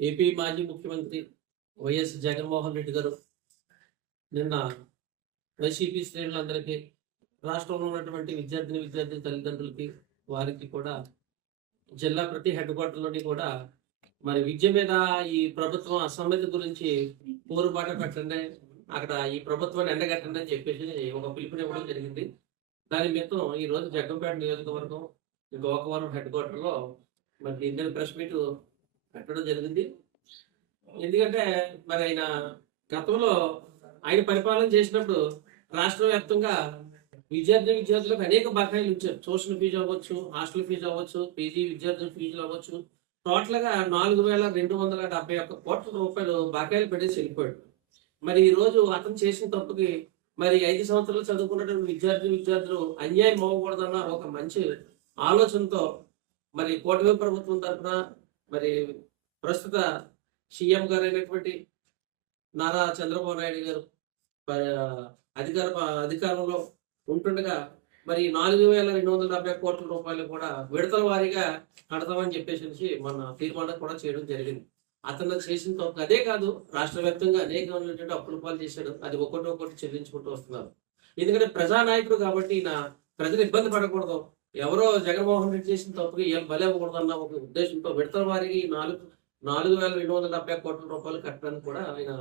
AP మాజీ ముఖ్యమంత్రి YS Jaganmohan Reddy గారు నిన్న వైసీపీ శ్రేణులందరికీ రాష్ట్రంలో ఉన్నటువంటి విద్యార్థిని విద్యార్థి తల్లిదండ్రులకి వారికి కూడా జిల్లా ప్రతి హెడ్ క్వార్టర్లోని కూడా మరి విద్య మీద ఈ ప్రభుత్వం అసమ్మతి గురించి పోరుబాట పెట్టండి అక్కడ ఈ ప్రభుత్వాన్ని ఎండగట్టండి అని చెప్పేసి ఒక పిలుపునివ్వడం జరిగింది. దాని మిత్తం ఈ రోజు జగ్గంపేట నియోజకవర్గం గోకవరం హెడ్ క్వార్టర్లో మరి ఇండియన్ ప్రెస్ మీట్ పెట్టడం జరిగింది. ఎందుకంటే మరి ఆయన గతంలో ఆయన పరిపాలన చేసినప్పుడు రాష్ట్ర వ్యాప్తంగా విద్యార్థి విద్యార్థులకు అనేక బకాయిలు ఇచ్చారు. ట్యూషన్ ఫీజు అవ్వచ్చు హాస్టల్ ఫీజు అవ్వచ్చు పీజీ విద్యార్థుల ఫీజులు అవ్వచ్చు. టోటల్గా నాలుగు వేల రెండు వందల డెబ్బై ఒక్క కోట్ల రూపాయలు బకాయిలు పెట్టేసి వెళ్ళిపోయాడు. మరి ఈ రోజు అతను చేసిన తప్పుకి మరి ఐదు సంవత్సరాలు చదువుకున్నటువంటి విద్యార్థి విద్యార్థులు అన్యాయం అవ్వకూడదన్న ఒక మంచి ఆలోచనతో మరి కూటమి ప్రభుత్వం తరఫున మరి ప్రస్తుత సీఎం గారు అయినటువంటి నారా చంద్రబాబు నాయుడు గారు అధికార అధికారంలో ఉంటుండగా మరి నాలుగు వేల రెండు వందల డెబ్బై కోట్ల రూపాయలు కూడా విడతల వారీగా కడతామని చెప్పేసి మన తీర్మానం కూడా చేయడం జరిగింది. అతను చేసిన తప్పు అదే కాదు రాష్ట్ర వ్యాప్తంగా అనేకమైనటువంటి అప్పుల పాలు చేశాడు. అది ఒకటి ఒకటి చెల్లించుకుంటూ వస్తున్నారు. ఎందుకంటే ప్రజానాయకుడు కాబట్టి ఈయన ప్రజలు ఇబ్బంది పడకూడదు. ఎవరో జగన్మోహన్ రెడ్డి చేసిన తప్పుకి ఏం బలి అవ్వకూడదు అన్న ఒక ఉద్దేశంతో విడతల వారికి నాలుగు నాలుగు వేల రెండు వందల డెబ్బై కోట్ల రూపాయలు కట్టడానికి కూడా ఆయన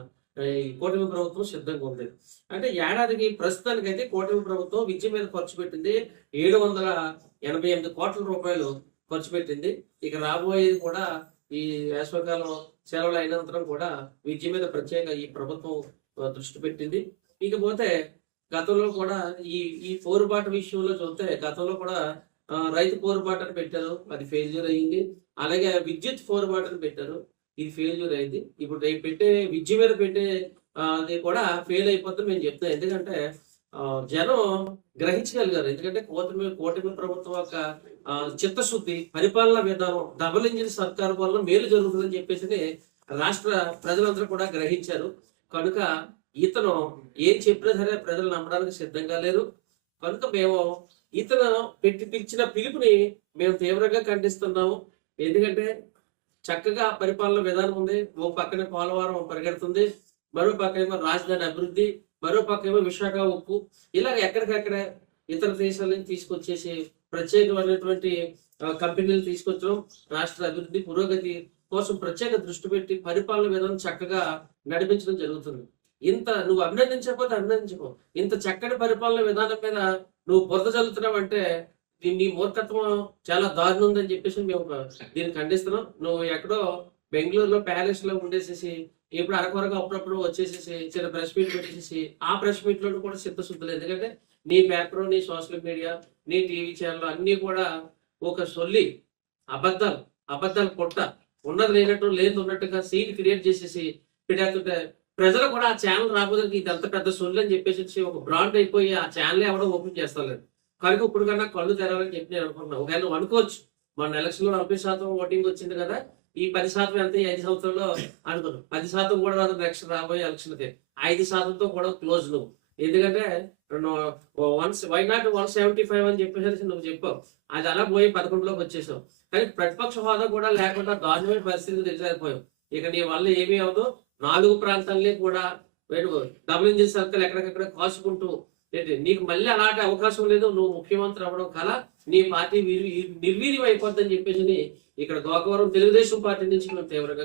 ఈ కూటమి ప్రభుత్వం సిద్ధంగా ఉంది. అంటే ఏడాదికి ప్రస్తుతానికైతే కూటమి ప్రభుత్వం విద్య మీద ఖర్చు పెట్టింది ఏడు వందల ఎనభై ఎనిమిది కోట్ల రూపాయలు ఖర్చు పెట్టింది. ఇక రాబోయేది కూడా ఈ వేసవకాలం సెలవులు అయినంతరం కూడా విద్య మీద ప్రత్యేక ఈ ప్రభుత్వం దృష్టి పెట్టింది. ఇకపోతే గతంలో కూడా ఈ ఈ పోరుబాటు విషయంలో చూస్తే గతంలో కూడా రైతు పోరుబాట అని పెట్టారు అది ఫెయిల్యూర్ అయ్యింది. అలాగే విద్యుత్ పోరుబాట అని పెట్టారు ఇది ఫెయిల్యూర్ అయింది. ఇప్పుడు రేపు పెట్టే విద్య మీద పెట్టే అది కూడా ఫెయిల్ అయిపోతుంది మేము చెప్తాం ఎందుకంటే జనం గ్రహించగలిగారు. ఎందుకంటే కూటమి కూటమి ప్రభుత్వం యొక్క చిత్తశుద్ధి పరిపాలన విధానం డబుల్ ఇంజిన్ సర్కార్ వల్ల మేలు జరుగుతుందని చెప్పేసి రాష్ట్ర ప్రజలందరూ కూడా గ్రహించారు. కనుక ఇతను ఏం చెప్పినా సరే ప్రజలు నమ్మడానికి సిద్ధంగా లేరు. కనుక మేము ఇతను పెట్టి పిలిచిన పిలుపుని మేము తీవ్రంగా ఖండిస్తున్నాము. ఎందుకంటే చక్కగా పరిపాలన విధానం ఉంది. ఓ పక్కన పోలవరం పరిగెడుతుంది. మరో పక్క ఏమో రాజధాని అభివృద్ధి. మరో పక్క ఏమో విశాఖ ఉక్కు. ఇలాగ ఎక్కడికక్కడ ఇతర దేశాల నుంచి తీసుకొచ్చేసి ప్రత్యేకమైనటువంటి కంపెనీలు తీసుకొచ్చడం రాష్ట్ర అభివృద్ధి పురోగతి కోసం ప్రత్యేక దృష్టి పెట్టి పరిపాలన విధానం చక్కగా నడిపించడం జరుగుతుంది. ఇంత నువ్వు అభినందించకపోతే అభినందించుకో ఇంత చక్కటి పరిపాలన విధానం మీద నువ్వు బురద చల్లుతున్నావు అంటే నీ- మూర్ఖత్వం చాలా దారుణం ఉందని చెప్పేసి మేము దీన్ని ఖండిస్తున్నాం. నువ్వు ఎక్కడో బెంగళూరులో ప్యాలెస్లో ఉండేసేసి ఇప్పుడు అరకొరకు అప్పుడప్పుడు వచ్చేసేసి చిన్న ప్రెస్ మీట్ పెట్టేసి ఆ ప్రెస్ మీట్లో కూడా చిత్తశుద్ధులు. ఎందుకంటే నీ పేపర్ నీ సోషల్ మీడియా నీ టీవీ ఛానల్ అన్ని కూడా ఒక సొల్లి అబద్ధాలు అబద్ధాలు కొట్ట. ఉన్నది లేనట్టు లేదు ఉన్నట్టుగా సీన్ క్రియేట్ చేసేసి పెట్టేస్తుంటే ప్రజలు కూడా ఆ ఛానల్ రాకపోతే ఇది అంత పెద్ద సొల్లు అని చెప్పేసి ఒక బ్రాండ్ అయిపోయి ఆ ఛానల్ ఎవడో ఓపెన్ చేస్తలేదు కనుక ఇప్పుడు కన్నా కళ్ళు తెరవాలని చెప్పి నేను అనుకుంటున్నాను ఒకవేళ నువ్వు అనుకోవచ్చు మన ఎలక్షన్లో నలభై శాతం ఓటింగ్ వచ్చింది కదా ఈ పది శాతం ఎంత ఈ ఐదు సంవత్సరంలో అనుకున్నావు పది శాతం కూడా రాదు నెక్స్ట్ రాబోయే ఎలక్షన్ ఐదు శాతంతో కూడా క్లోజ్ నువ్వు. ఎందుకంటే one why not one seventy five అని చెప్పేసి నువ్వు చెప్పావు. అది అలా పోయి పదకొండులోకి వచ్చేసావు. కానీ ప్రతిపక్ష హోదా కూడా లేకుండా దారుణమైన పరిస్థితికి దిగజారిపోయావు ఇక నీ వల్ల ఏమీ అవదు నాలుగు ప్రాంతాలని కూడా వేడు డబుల్ ఇంజిన్ సర్కిల్ ఎక్కడికక్కడ కాసుకుంటూ ఏంటి నీకు మళ్ళీ అలాంటి అవకాశం లేదు నువ్వు ముఖ్యమంత్రి అవ్వడం కల నీ పార్టీ నిర్వీర్యం అయిపోద్దని చెప్పేసి ఇక్కడ గోకవరం తెలుగుదేశం పార్టీ నుంచి మేము తీవ్రంగా